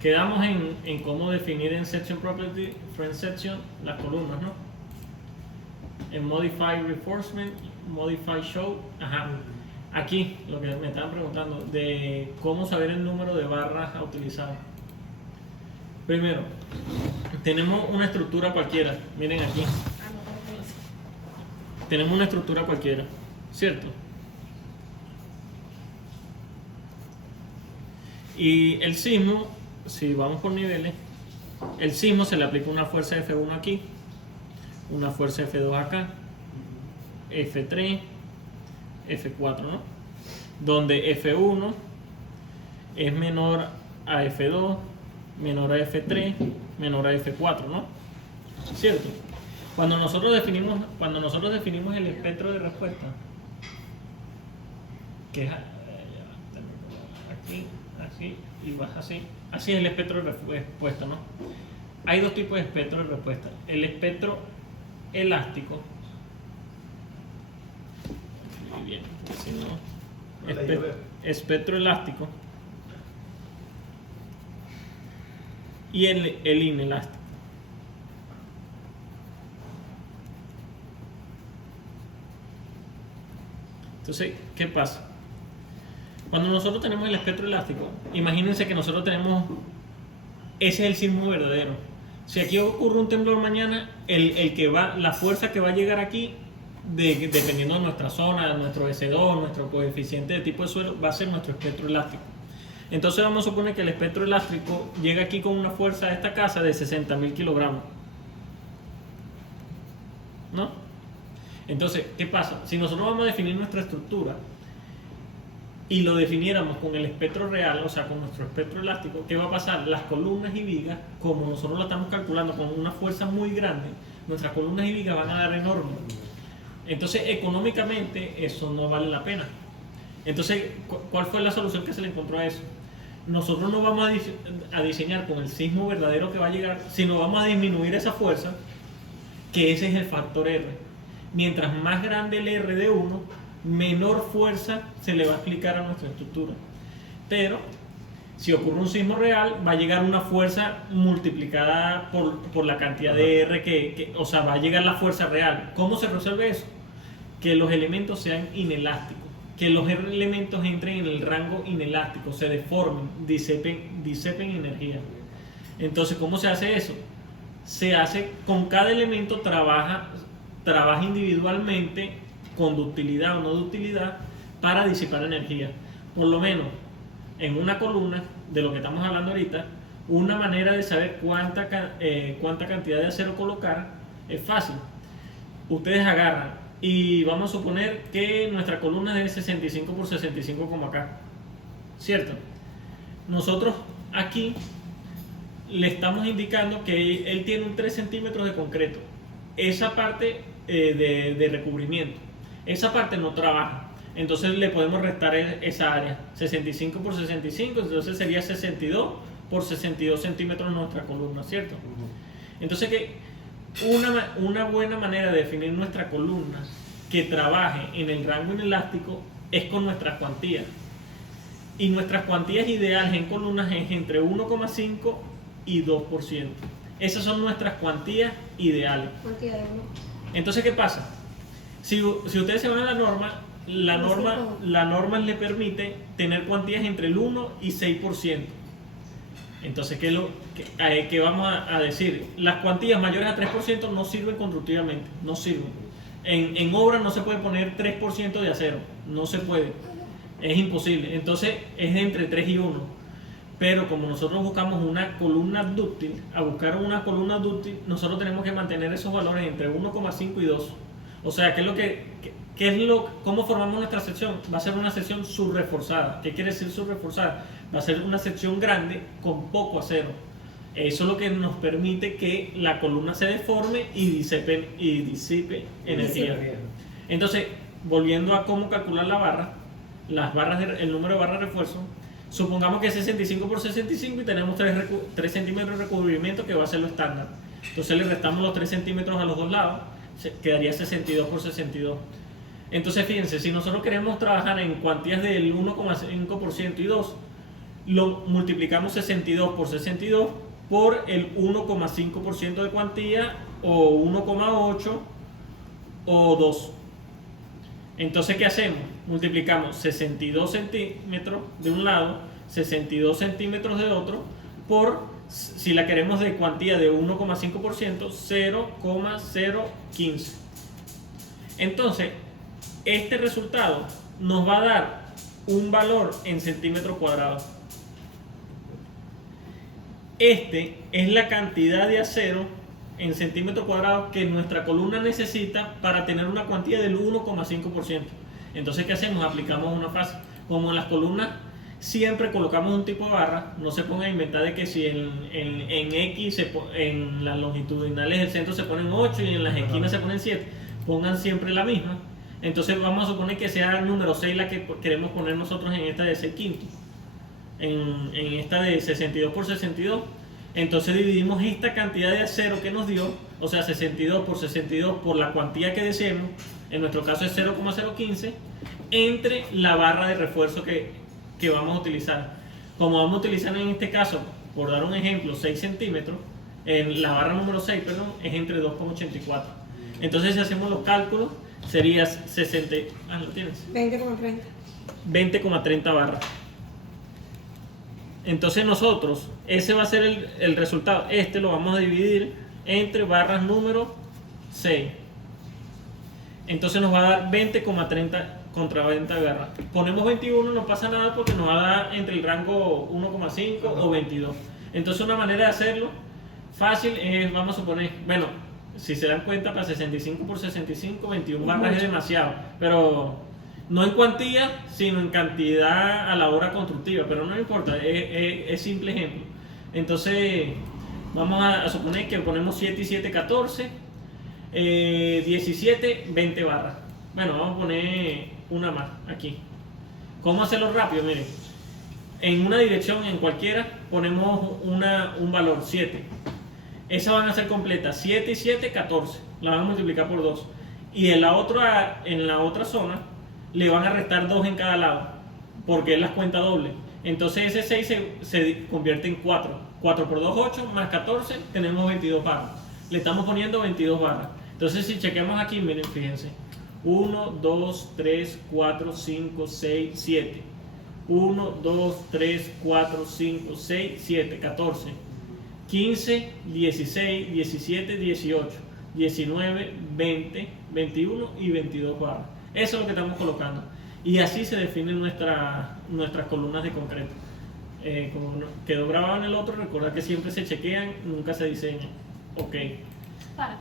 Quedamos en cómo definir en Section Property, Friend Section, las columnas, ¿no? En Modify Reinforcement, Modify Show, ajá. Aquí, lo que me estaban preguntando, de cómo saber el número de barras a utilizar. Primero, tenemos una estructura cualquiera, miren aquí. Tenemos una estructura cualquiera, ¿cierto? Y el sismo, si vamos por niveles, el sismo se le aplica una fuerza F1 aquí, una fuerza F2 acá, F3, F4, ¿no? Donde F1 es menor a F2, menor a F3, menor a F4, ¿no? ¿Cierto? Cuando nosotros definimos el espectro de respuesta, que es aquí, así y vas así es el espectro de respuesta, ¿no? Hay dos tipos de espectro de respuesta: el espectro elástico, muy bien, si no, espectro elástico, y el inelástico. Entonces, ¿qué pasa? Cuando nosotros tenemos el espectro elástico, imagínense que nosotros tenemos, ese es el sismo verdadero. Si aquí ocurre un temblor mañana, la fuerza que va a llegar aquí, dependiendo de nuestra zona, nuestro S2, nuestro coeficiente de tipo de suelo, va a ser nuestro espectro elástico. Entonces vamos a suponer que el espectro elástico llega aquí con una fuerza de esta casa de 60.000 kilogramos, ¿no? Entonces, ¿qué pasa? Si nosotros vamos a definir nuestra estructura y lo definiéramos con el espectro real, o sea, con nuestro espectro elástico, ¿qué va a pasar? Las columnas y vigas, como nosotros lo estamos calculando con una fuerza muy grande, nuestras columnas y vigas van a dar enormes. Entonces, económicamente, eso no vale la pena. Entonces, ¿cuál fue la solución que se le encontró a eso? Nosotros no vamos a diseñar con el sismo verdadero que va a llegar, sino vamos a disminuir esa fuerza, que ese es el factor R. Mientras más grande el R de 1, menor fuerza se le va a aplicar a nuestra estructura. Pero si ocurre un sismo real, va a llegar una fuerza multiplicada por la cantidad de R o sea, va a llegar la fuerza real. ¿Cómo se resuelve eso? Que los elementos sean inelásticos, que los elementos entren en el rango inelástico, se deformen, disepen energía. Entonces, ¿cómo se hace eso? Se hace con cada elemento, trabaja individualmente con ductilidad o no ductilidad para disipar energía. Por lo menos en una columna, de lo que estamos hablando ahorita, una manera de saber cuánta cantidad de acero colocar es fácil. Ustedes agarran y vamos a suponer que nuestra columna es de 65 por 65 como acá, ¿cierto? Nosotros aquí le estamos indicando que él tiene un 3 centímetros de concreto. Esa parte de recubrimiento, esa parte no trabaja, entonces le podemos restar esa área, 65 por 65, entonces sería 62 por 62 centímetros nuestra columna, ¿cierto? Entonces, que una buena manera de definir nuestra columna que trabaje en el rango inelástico es con nuestras cuantías, y nuestras cuantías ideales en columnas es entre 1,5 y 2%. Esas son nuestras cuantías ideales. Cuantía de 1. Entonces, ¿qué pasa? Si ustedes se van a la norma le permite tener cuantías entre el 1 y 6%. Entonces, ¿qué vamos a decir? Las cuantías mayores a 3% no sirven constructivamente, no sirven. En obra no se puede poner 3% de acero, no se puede, es imposible. Entonces, es entre 3 y 1. Pero como nosotros buscamos una columna dúctil, nosotros tenemos que mantener esos valores entre 1,5 y 2. O sea, ¿cómo formamos nuestra sección? Va a ser una sección subreforzada. ¿Qué quiere decir subreforzada? Va a ser una sección grande con poco acero. Eso es lo que nos permite que la columna se deforme y disipe energía. Entonces, volviendo a cómo calcular el número de barras de refuerzo, supongamos que es 65 por 65 y tenemos 3 centímetros de recubrimiento, que va a ser lo estándar. Entonces le restamos los 3 centímetros a los dos lados, quedaría 62 por 62. Entonces fíjense, si nosotros queremos trabajar en cuantías del 1,5% y 2, lo multiplicamos 62 por 62 por el 1,5% de cuantía, o 1,8 o 2. Entonces, ¿qué hacemos? Multiplicamos 62 centímetros de un lado, 62 centímetros de otro, por, si la queremos de cuantía de 1,5%, 0,015. Entonces, este resultado nos va a dar un valor en centímetros cuadrados. Este es la cantidad de acero en centímetros cuadrados que nuestra columna necesita para tener una cuantía del 1,5%. Entonces, ¿qué hacemos? Aplicamos una fase. Como en las columnas siempre colocamos un tipo de barra, no se pongan a inventar de que si en X, en las longitudinales del centro se ponen 8 y en las esquinas se ponen 7. Pongan siempre la misma. Entonces vamos a suponer que sea el número 6 la que queremos poner nosotros en esta de 6 quintos. En esta de 62 por 62. Entonces dividimos esta cantidad de acero que nos dio, o sea, 62 por 62 por la cuantía que deseemos, en nuestro caso es 0,015, entre la barra de refuerzo que vamos a utilizar. Como vamos a utilizar en este caso, por dar un ejemplo, 6 centímetros, en la barra número 6, perdón, es entre 2,84. Entonces, si hacemos los cálculos, sería 60. ¿Lo tienes? 20,30. 20,30 barras. Entonces nosotros, ese va a ser el resultado. Este lo vamos a dividir entre barras número 6. Entonces nos va a dar 20,30 contra 20 barras. Ponemos 21, no pasa nada porque nos va a dar entre el rango 1,5 o 22. Entonces una manera de hacerlo fácil es, vamos a suponer, bueno, si se dan cuenta, para 65 por 65, 21 barras es demasiado. Pero no en cuantía, sino en cantidad a la hora constructiva, pero no importa, es simple ejemplo. Entonces, vamos a suponer que ponemos 7 y 7, 14, 17, 20 barras. Bueno, vamos a poner una más aquí. ¿Cómo hacerlo rápido? Miren, en una dirección, en cualquiera, ponemos un valor, 7. Esas van a ser completas, 7 y 7, 14. La vamos a multiplicar por 2. Y en la otra zona, le van a restar 2 en cada lado, porque es la cuenta doble. Entonces ese 6 se convierte en 4. 4 por 2, 8, más 14, tenemos 22 barras. Le estamos poniendo 22 barras. Entonces si chequemos aquí, miren, fíjense. 1, 2, 3, 4, 5, 6, 7. 1, 2, 3, 4, 5, 6, 7, 14. 15, 16, 17, 18, 19, 20, 21 y 22 barras. Eso es lo que estamos colocando. Y así se definen nuestras columnas de concreto. Como quedó grabado en el otro, recordad que siempre se chequean, nunca se diseñan. Ok. Para.